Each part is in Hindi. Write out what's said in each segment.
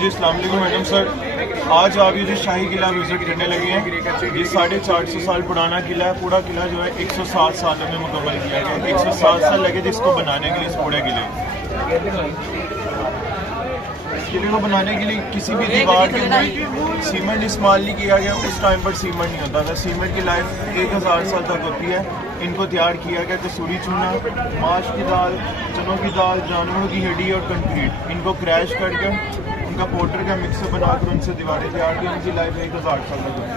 जी अस्सलाम वालेकुम मैडम सर, आज आप ये जो शाही किला विजिट करने लगे हैं, ये 450 साल पुराना किला है। पूरा किला जो है 107 सालों में मुकम्मल किया गया। 107 साल लगे जिसको बनाने के लिए, इस पूरे किले को बनाने के लिए। किसी भी दीवार के अंदर सीमेंट इस्तेमाल नहीं किया गया। उस टाइम पर सीमेंट नहीं होता था। सीमेंट की लाइफ 1000 साल तक होती है। इनको तैयार किया गया कसूरी चूना, माश की दाल, चनों की दाल, जानवरों की हड्डी और कंक्रीट, इनको क्रैश करके उनका पाउडर का मिक्सर बनाकर उनसे दीवारें तैयार की। उनकी लाइफ 1000 साल तक होती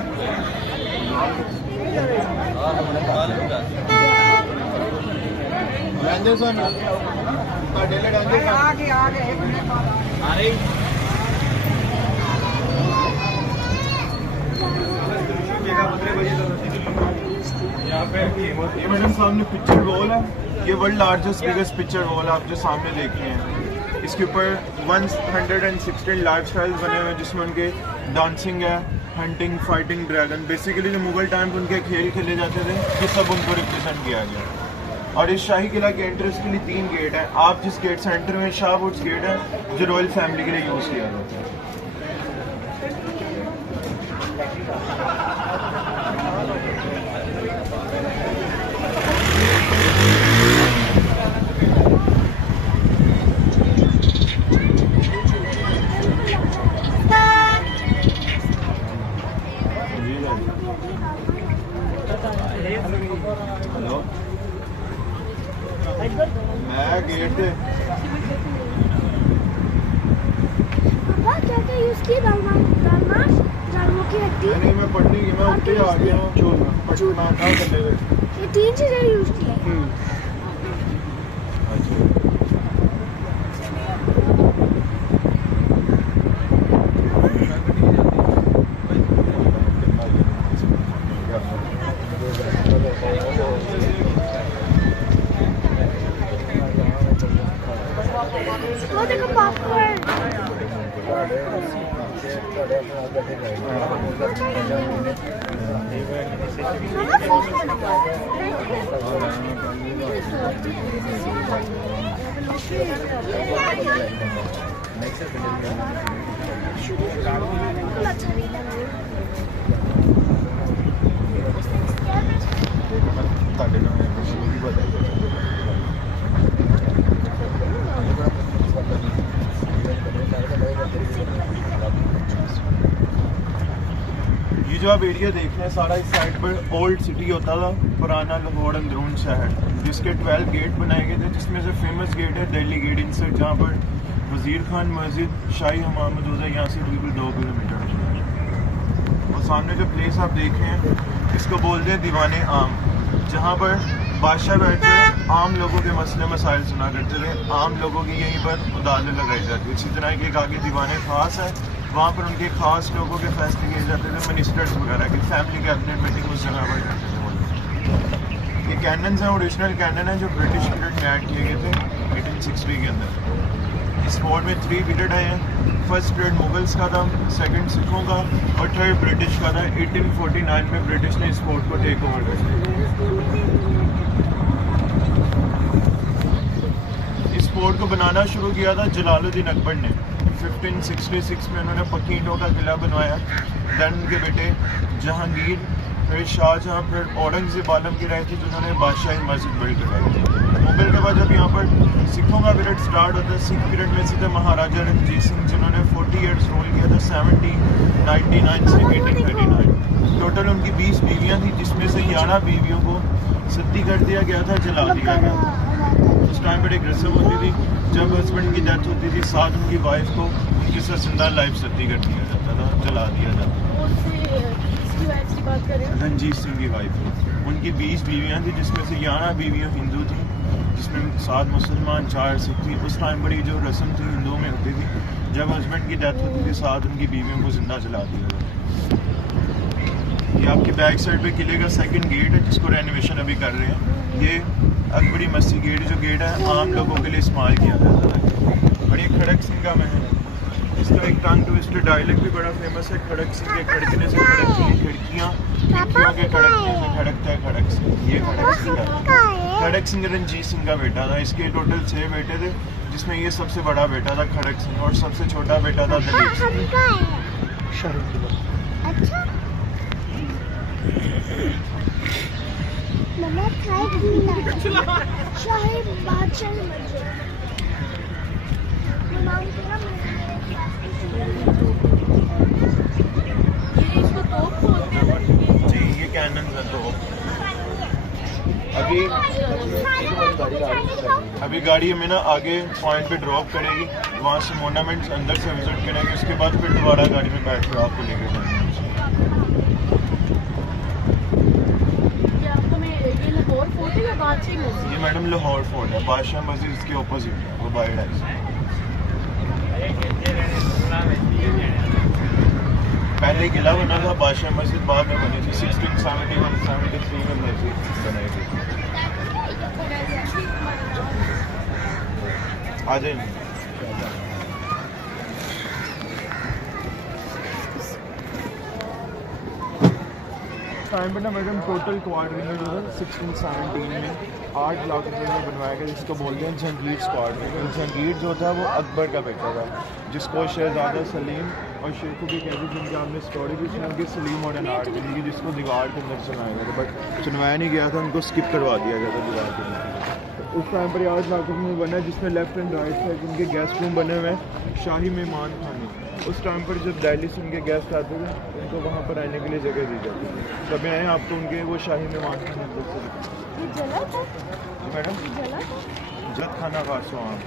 ये मैडम सामने पिक्चर वॉल है। ये world largest biggest picture wall आप जो सामने देख रहे हैं। इसके ऊपर 116 लाइफ स्टाइल्स बने हुए हैं, जिसमें उनके डांसिंग है, हंटिंग, फाइटिंग, ड्रैगन, बेसिकली जो मुगल टाइम पर उनके खेल खेले जाते थे, ये सब उनको रिप्रेजेंट किया गया। और इस शाही किला के एंट्रेंस के लिए 3 गेट हैं। आप जिस गेट से एंटर हुए, शाहवुड्स गेट है, जो रॉयल फैमिली के लिए यूज़ किया जाता है। हेलो, मैं गेट से क्या यूज किया नहीं, मैं पढ़ने की मैं ऊपर आ गया हूँ। पढ़ना था करने में ये 3 चीजें यूज की है। वो देखो पॉपकॉर्न। ये जो आप एरिया देख रहे हैं, सारा इस साइड पर ओल्ड सिटी होता था, पुराना लाहौर अंदरून शहर, जिसके 12 गेट बनाए गए थे, जिसमें से फेमस गेट है दिल्ली गेट इंसर्ट, जहाँ पर वजीर खान मस्जिद, शाही हमाम मौजूद है। यहाँ से बिल्कुल 2 किलोमीटर। और सामने जो प्लेस आप देख रहे हैं, इसको बोलते हैं दीवाने आम, जहाँ पर बादशाह बैठ कर आम लोगों के मसले मसाइल सुना करते थे। आम लोगों की यहीं पर अदालत लगाई जाती है। इसी तरह के एक आगे दीवाने खास है, वहाँ पर उनके खास लोगों के फैसले किए जाते थे, मिनिस्टर्स वगैरह की फैमिली कैबिनेट मीटिंग उस जगह पर करते थे। ये कैनन्स हैं, ओरिजिनल कैनन है, जो ब्रिटिश पीरियड में ऐड किए गए थे 1860 के अंदर। इस फोर्ट में 3 पीरियड आए हैं। फर्स्ट पीरियड मुगल्स का था, सेकंड सिखों का और थर्ड ब्रिटिश का था। 1849 में ब्रिटिश ने इस फोर्ट को टेक ओवर कर लिया। इस फोर्ट को बनाना शुरू किया था जलालुद्दीन अकबर ने। 1566 में उन्होंने पक्की ईंटों का किला बनवाया। देन उनके बेटे जहांगीर, फिर शाहजहां, फिर औरंगजेब आलम की राय थी, जिन्होंने बादशाही मस्जिद बिल्ड करवाई। मुगल के बाद जब यहाँ पर सिखों का पीरियड स्टार्ट होता है, सिख पीरियड में से थे महाराजा रणजीत सिंह, जिन्होंने 40 ईयर्स रूल किया था 1799 से 1839। टोटल उनकी 20 बीवियाँ थी, जिसमें से 11 बीवियों को सती कर दिया गया था, जला दिया गया था। उस टाइम पर एक रस्म होती थी, जब हस्बैंड की डेथ होती थी, साथ उनकी वाइफ को उनके साथ जिंदा लाइफ सती कर दिया जाता था, जला दिया जाता था। रणजीत सिंह की वाइफ, उनकी 20 बीवियाँ थी, जिसमें से 11 बीवियाँ हिंदू थी, जिसमें 7 मुसलमान, 4 सिख थी। उस टाइम पर जो रस्म थी हिंदुओं में होती थी, जब हस्बैंड की डेथ होती थी, साथ उनकी बीवियों को जिंदा जला दिया जाता। ये आपके बैक साइड पे किले का सेकंड गेट है, जिसको रेनोवेशन अभी कर रहे हैं। ये अकबरी मस्जिद गेट जो गेट है, आम लोगों के लिए इस्तेमाल किया जाता है। और ये खड़क सिंह का महल है। इसका एक टंग ट्विस्टर डायलॉग भी बड़ा फेमस है, खड़क सिंह के खड़कने से खड़कती हैं खिड़कियाँ, खिड़कियों के खड़कने से खड़कता है खड़क सिंह। ये खड़क सिंह है। खड़क सिंह रंजीत सिंह का बेटा था। इसके टोटल 6 बेटे थे, जिसमें ये सबसे बड़ा बेटा था खड़क सिंह और सबसे छोटा बेटा था दलीप सिंह। अच्छा मम्मा खाएगी शाही बादशाह मस्जिद नाम तेरा जी ये कैनन है। तो अभी गाड़ी हमें ना आगे पॉइंट पे ड्रॉप करेगी, वहाँ से मोनामेंट्स अंदर से विजिट करेंगे, उसके बाद फिर दोबारा गाड़ी में बैठ कर आपको लेके जाएंगे। ये मैडम लाहौर फोर्ट है, बादशाह मस्जिद इसके ऑपोजिट है, वो बाइड है। पहले किला बना था, बादशाह मस्जिद बाद में बनी थी 1671-73 में मस्जिद बनाई थी। आ जाइए। टाइम पर ना मैडम टोटल क्वाड्रिंगल जो है 1617 में 8 लाख रुपये में बनवाया गया, जिसको बोलते हैं जहांगीर क्वाड्रिंगल। जहांगीर जो था वो अकबर का बेटा था, जिसको शहजादा सलीम और शेखू भी कहते थे, जिनकी आपने स्टोरी भी सुनी कि सलीम और अनार के लिए, जिसको दीवार के अंदर सुनाया गया था, बट सुनवाया नहीं गया था, उनको स्किप करवा दिया गया था दीवार के अंदर। तो उस टाइम पर 8 लाख रुपये में बना, जिसमें लेफ्ट एंड राइट साइड उनके गेस्ट रूम बने हुए हैं, शाही मेहमान खाने। उस टाइम पर जब दिल्ली से उनके गेस्ट आते थे, उनको वहाँ पर आने के लिए जगह दी जाती थी। कभी आए आपको उनके वो शाही मेहमान खाने मैडम जत खाना खासो आप।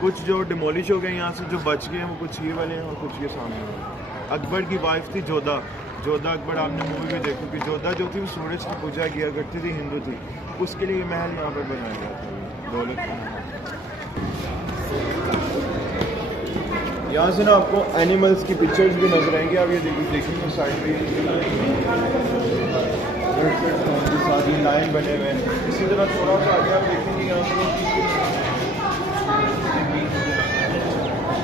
कुछ जो डिमोलिश हो गए यहाँ से, जो बच गए हैं वो कुछ ये वाले हैं और कुछ ये सामने हैं। अकबर की वाइफ थी जोधा अकबर, आपने मूवी में देखी कि जोधा जो थी वो सूरज की पूजा किया करती थी, हिंदू थी, उसके लिए ये महल यहाँ पर बनाया गया था दौलत खाना। यहाँ से ना आपको एनिमल्स की पिक्चर्स भी नजर आएंगे, आप ये देखेंगे साइड पे साथ ही लाइन बने हुए हैं। इसी तरह थोड़ा सा आगे आप देखेंगे यहाँ पर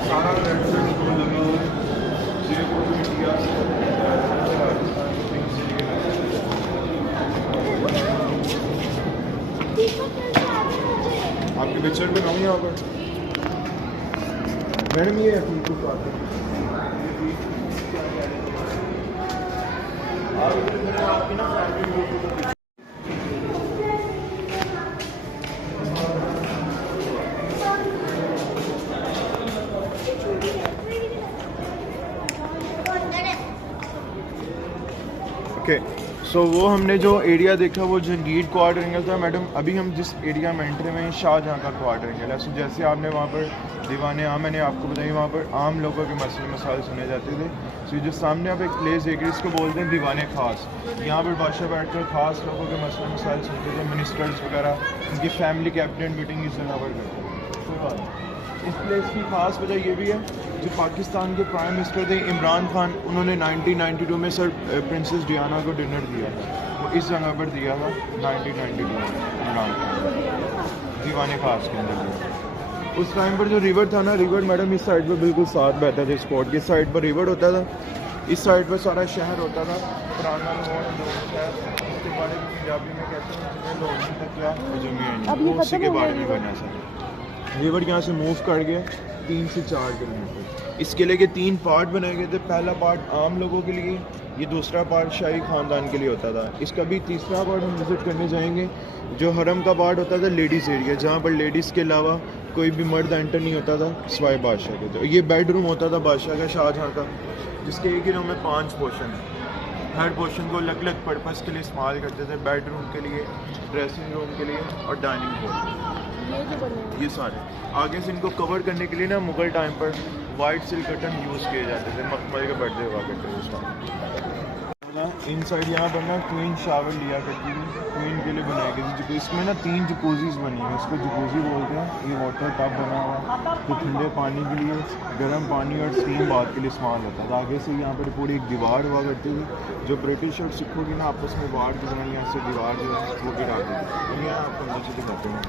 सारा लगा हुआ आपकी पिक्चर बनाऊँ यहाँ पर मैडम। ये आपकी ना ओके। सो वो हमने जो एरिया देखा वो जहांगीर क्वाड्रिंगल था मैडम। अभी हम जिस एरिया में एंटर हुए हैं शाहजहाँ का क्वाड्रिंगल है। सो जैसे आपने वहाँ पर दीवाने आम, मैंने आपको बताया वहाँ पर आम लोगों के मसले मसाइल सुने जाते थे। सो जो सामने आप एक प्लेस देख रहे हैं, इसको बोलते हैं दीवाने खास। यहाँ पर बादशाह बैठ कर खास लोगों के मसले मसाइल सुनते थे, मिनिस्टर्स वगैरह, उनकी फैमिली कैबिनेट मीटिंग इस जगह पर करते थे। इस प्लेस की ख़ास वजह ये भी है, जो पाकिस्तान के प्राइम मिनिस्टर थे इमरान खान, उन्होंने 1992 में सर प्रिंसेस डियाना को डिनर दिया था, वो इस जगह पर दिया था 1992 में इमरान खान दीवाने खास के अंदर दिया। उस टाइम पर जो रिवर था ना, रिवर मैडम इस साइड पर बिल्कुल साथ बहता था, स्पॉट की साइड पर रिवर होता था, इस साइड पर सारा शहर होता था, पुराना लाहौर शहर, उसके बारे में पंजाबी में कहते हैं लोग तक क्या वो उसी के बारे में बना सर। रिवर यहाँ से मूव कर गया 3 से 4 किलोमीटर। इस किले के 3 पार्ट बनाए गए थे। पहला पार्ट आम लोगों के लिए, ये दूसरा पार्ट शाही ख़ानदान के लिए होता था। इसका भी तीसरा पार्ट हम विज़िट करने जाएंगे, जो हरम का पार्ट होता था लेडीज़ एरिया, जहाँ पर लेडीज़ के अलावा कोई भी मर्द एंटर नहीं होता था सिवाय बादशाह के। तो ये बेडरूम होता था बादशाह का, शाहजहाँ का, जिसके एक ही रूम में 5 पोर्शन है। हर पोर्शन को अलग अलग पर्पज़ के लिए इस्तेमाल करते थे, बेडरूम के लिए, ड्रेसिंग रूम के लिए और डाइनिंग हॉल। ये सारे आगे से इनको कवर करने के लिए ना मुग़ल टाइम पर वाइट सिल्क कर्टन यूज़ किए जाते थे, मखमल के पर्दे हुआ करते थे उस टाइम। इन साइड यहाँ पर ना क्वीन शावर लिया करती थी, क्वीन के लिए बनाई गई थी। इसमें ना 3 जकूज़ीज़ बनी हैं, इसको जकूज़ी बोलते हैं। ये वाटर टब बना हुआ है, तो ठंडे पानी के लिए, गर्म पानी और स्टीम बाथ के लिए इस्तेमाल होता था। आगे से यहाँ पर पूरी एक दीवार हुआ करती थी, जो ब्रिटिश और सिखों की ना आपस में वार की तरह यहाँ से दीवार जो है वो गिरा दी थी। यहाँ आपको नीचे दिखाते हैं।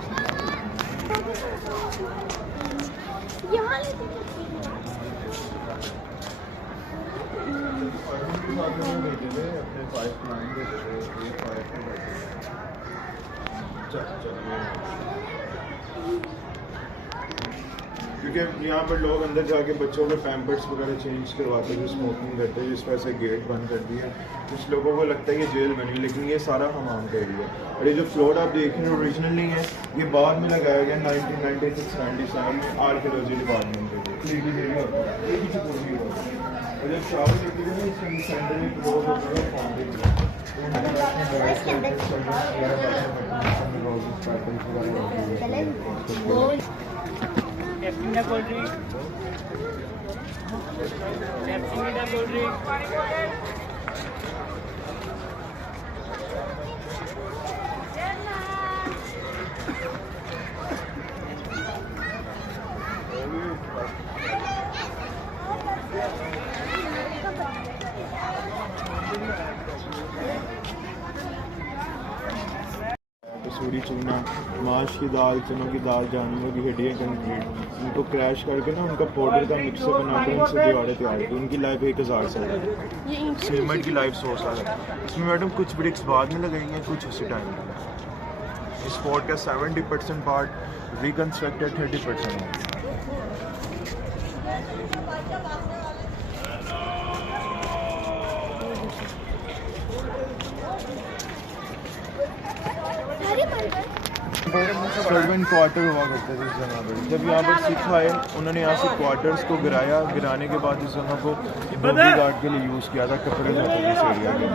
यहाँ लेते हैं। क्योंकि यहाँ पर लोग अंदर जाके बच्चों के पैम्पर्स वगैरह चेंज करवाते हैं, जो स्मोकिंग करते हैं, जिस वजह से गेट बंद कर दिया। कुछ लोगों को लगता है ये जेल बनी, लेकिन ये सारा हमाम का एरिया है। और ये जो फ्लोर आप देख रहे हैं ओरिजिनल नहीं है, ये बाद में लगाया गया 1996-97 में आर्कियोलॉजी डिपार्टमेंट के लिए। क्लीनिंग एरिया होता है, ये भी सिक्योरिटी होता है। और जब शावर लेती है ना, इसके सेंटर में क्लोज होता है foundation. Pepsi cold drink. Pepsi cold drink. कसूरी चूना, माश की दाल, चनों की दाल, जानवरों की हड्डियाँ, कंक्रीट, इनको क्रैश करके ना उनका पाउडर का मिक्सर बनाकर उनसे दीवारें तैयार की। उनकी लाइफ 1000 साल है, सीमेंट की लाइफ 100 साल है। इसमें मैडम कुछ ब्रिक्स बाद में लगाई हैं, कुछ उसी टाइम में। इस फोर्ट का 70% पार्ट रिकन्स्ट्रक्टेड, 30% है। सर्वेंट क्वार्टर हुआ करते थे इस जगह पर। जब यहाँ पर सिख आए, उन्होंने यहाँ से क्वार्टर्स को गिराया। गिराने के बाद इस जगह को बॉडी गार्ड के लिए यूज़ किया था, कपड़े धोते थे इस एरिया के।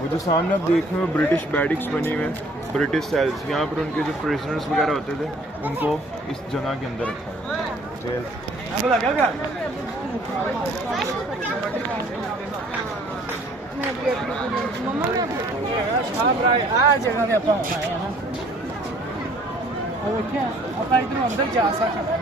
वो जो सामने आप देख रहे हो ब्रिटिश बैरिक्स बनी हुए हैं, ब्रिटिश सेल्स। यहाँ पर उनके जो प्रिजनर्स वगैरह होते थे, उनको इस जगह के अंदर रखा है। जेल जगह पे अपन आए हैं और देखिए अपन इधर अंदर जा सकते हैं।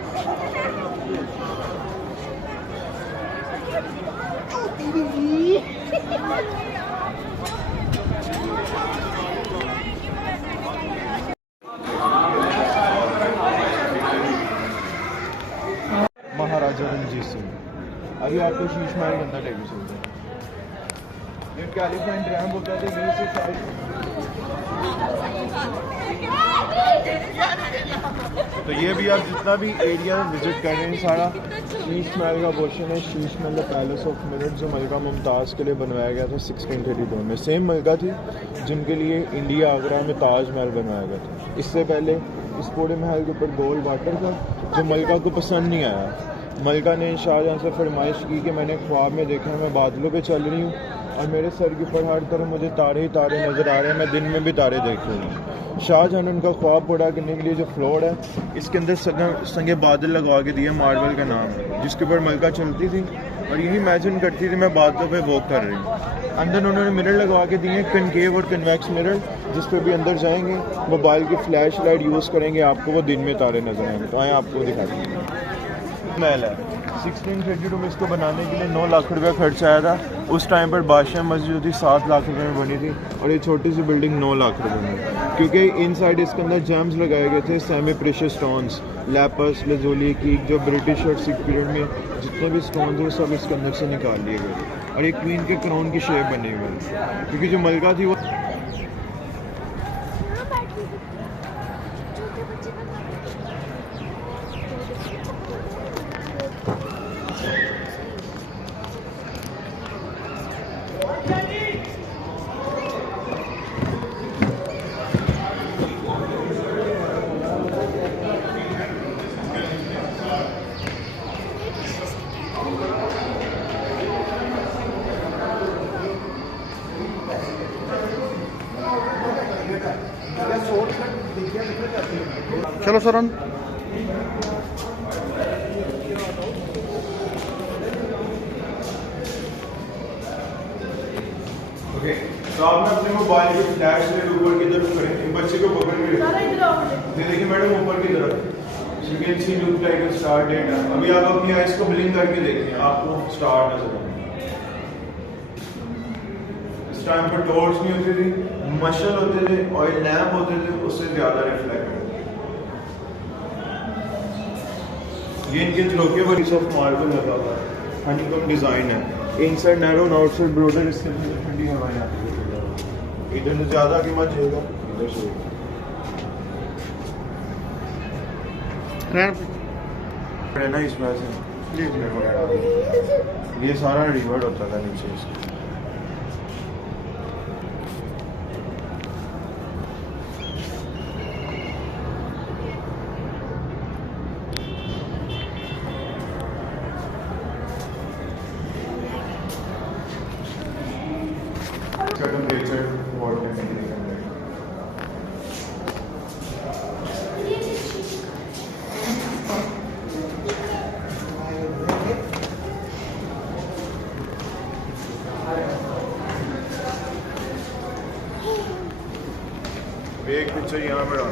महाराजा रणजीत सिंह। अभी आपको शीश महल के अंदर लेके चलते हैं। ये कैलिफेंट रैम्प होता था, ये से साइड। तो ये भी आप जितना भी एरिया विजिट कर रहे हैं, सारा शीश महल का पोर्शन है। Sheesh Mahal the palace of minute, जो मलिका मुमताज़ के लिए बनवाया गया था 1632 में। सेम मलिका थी जिनके लिए इंडिया आगरा में ताज महल बनवाया गया था। इससे पहले इस पूरे महल के ऊपर गोल्ड वाटर था, जो मलिका को पसंद नहीं आया। मलिका ने शाहजहाँ से फरमाइश की कि मैंने ख्वाब में देखा मैं बादलों पे चल रही हूँ और मेरे सर के ऊपर हर तरफ मुझे तारे ही तारे नज़र आ रहे हैं, मैं दिन में भी तारे देख रही हूँ। शाहजहाँ ने उनका ख्वाब पूरा करने के लिए जो फ्लोर है, इसके अंदर संगे बादल लगवा के दिए, मार्बल का नाम, जिसके ऊपर मलिका चलती थी और यही इमेजिन करती थी मैं बादलों पे वॉक कर रही हूँ। अंदर उन्होंने मिरर लगवा के दिए, कनकेव और कन्वेक्स मिरर, जिस पे भी अंदर जाएंगे मोबाइल की फ्लैश लाइट यूज़ करेंगे, आपको वो दिन में तारे नजर आएंगे। तो आए आपको दिखाते हैं। महल है 1632 में, इसको बनाने के लिए 9 लाख रुपया खर्च आया था। उस टाइम पर बादशाह मस्जिद जो थी 7 लाख रुपए में बनी थी और ये छोटी सी बिल्डिंग 9 लाख रुपए में, क्योंकि इनसाइड इसके अंदर जेम्स लगाए गए थे, सेमी प्रेशियस स्टोन्स, लैपस, लजोली की, जो ब्रिटिश और सिख पीरियड में जितने भी स्टोन्स थे सब इसके अंदर से निकाल लिए गए और एक क्वीन के क्राउन की शेप बनी हुई है, क्योंकि जो मलिका थी वो चलो सरन। तो आपने अपने मोबाइल की फ्लैश लाइट ऊपर की तरफ करें, बच्चे को पकड़ के देखिए मैडम ऊपर की तरफ, you can see look like a star data. अभी आप अपनी आइज को ब्लिंक करके देखिए, आपको स्टार नजर आएंगे। इस टाइम पर टॉर्च नहीं होती थी, मशल होते थे, ऑयल लैम्प होते थे, उससे ज्यादा रिफ्लेक्ट करते थे। ये इनके थ्रोके पर पीस ऑफ मार्बल लगा हुआ है, हनीकॉम डिजाइन है, इनसाइड नैरो आउटसाइड ब्रॉडर, इससे ठंडी हवाएं आती है। इधर से ज़्यादा कि मत जाएगा, इधर से है ना, इस वजह से प्लीज मेरे वगैरह ये सारा रिवर्ट होता था नीचे इसके। टेम्परेचर वाटर एक पिक्चर यहाँ पर आ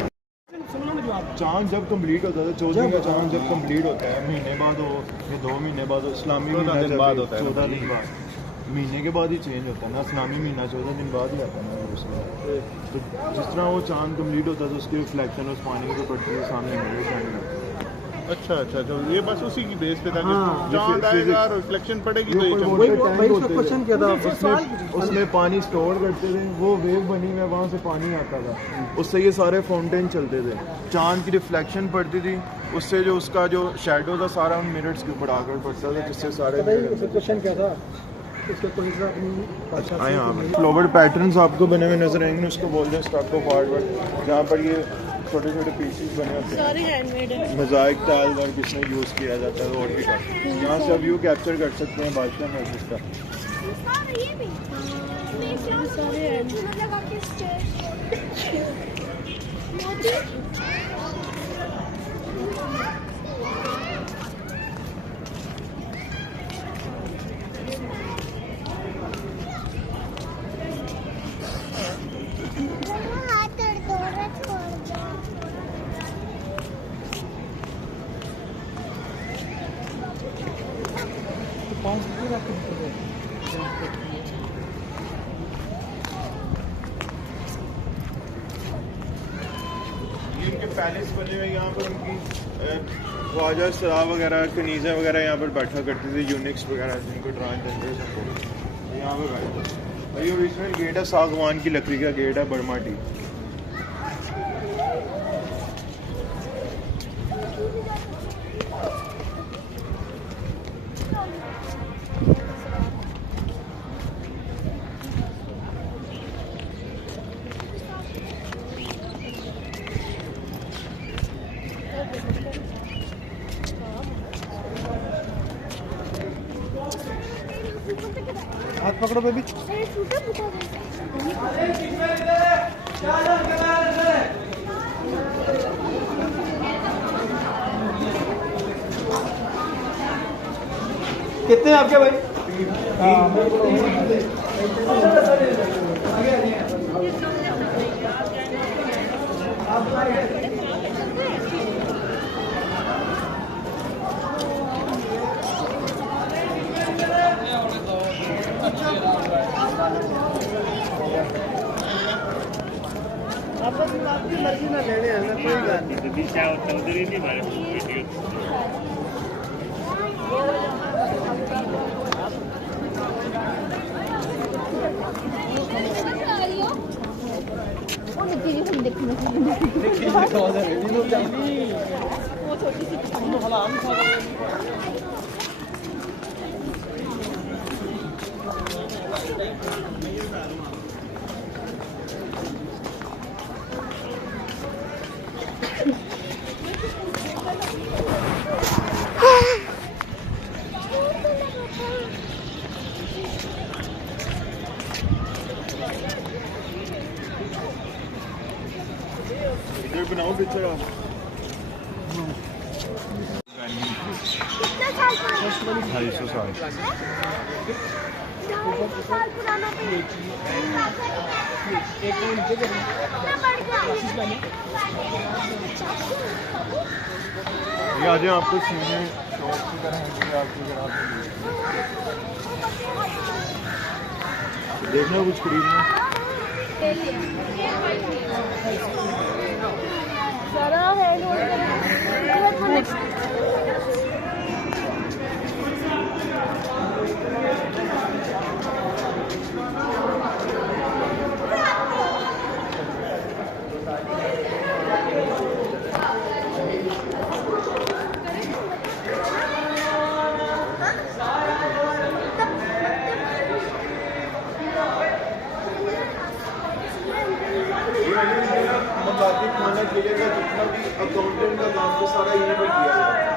चांद जब कंप्लीट होता है, 14 का चांद जब कंप्लीट होता है, महीने बाद हो या 2 महीने बाद हो, इस्लामी महीना जब बाद होता है 14 दिन बाद, महीने के बाद ही चेंज होता है ना, इस्लामी महीना 14 दिन बाद ही आता है ना उसमें। तो जिस तरह वो चांद कंप्लीट होता है तो उसकी रिफ्लेक्शन उस पानी के पड़ती है सामने मिले जाएगा। अच्छा अच्छा, तो ये बस उसी की बेस पे था कि हाँ, चांद आएगा और रिफ्लेक्शन पड़ेगी तो ये चमकेगा। वही उसका क्वेश्चन क्या था, उसमें पानी स्टोर करते थे, वो वेव बनी हुई है, वहाँ से पानी आता था, उससे ये सारे फाउंटेन चलते थे, चांद की रिफ्लेक्शन पड़ती थी, उससे जो उसका जो शेडो था सारा उन मिरर्स के ऊपर आकर पड़ता था, जिससे सारे क्वेश्चन क्या था फ्लोवर पैटर्न्स आपको बने हुए नजर आएंगे, उसको बोलते हैं स्टॉक ऑफ आर्टवर्क, जहाँ पर ये छोटे छोटे पीसेस बने होते हैं, सारे हैंडमेड है। मोज़ाइक टाइल वर्क इसमें यूज़ किया जाता है, और भी काफ़ी यहाँ से आप व्यू कैप्चर कर सकते हैं बादशाह मस्जिद का। सारे ये भी सारे हैंडमेड मतलब आपके इनके पैलेस बने हुए, यहाँ पर उनकी ख्वाजा सरा वगैरह कनीज़ा वगैरह यहाँ पर बैठा करते थे, यूनिक्स वगैरह जिनको ड्राइंग करते थे यहाँ पर बैठते थे। ये ओरिजिनल गेट है, सागवान की लकड़ी का गेट है, बरमाटी। हाथ पकड़ो बेबी। कितने आपके भाई? आपकी मर्जी ना लेने हैं ना, कोई बात नहीं। वो निक्की जी हम देखने वो छोटी सी बनाओ पिक्चर आप। कितना साल पुराना? 250 साल। 250 साल पुराना पे कितना बढ़ गया? ये आज आपको सीने शॉप की तरह आपकी देखना कुछ खरीदना। सारा है जाके खाना मिलेगा, जितना भी अकाउंटेंट का काम है सारा यहीं पर किया जाता है।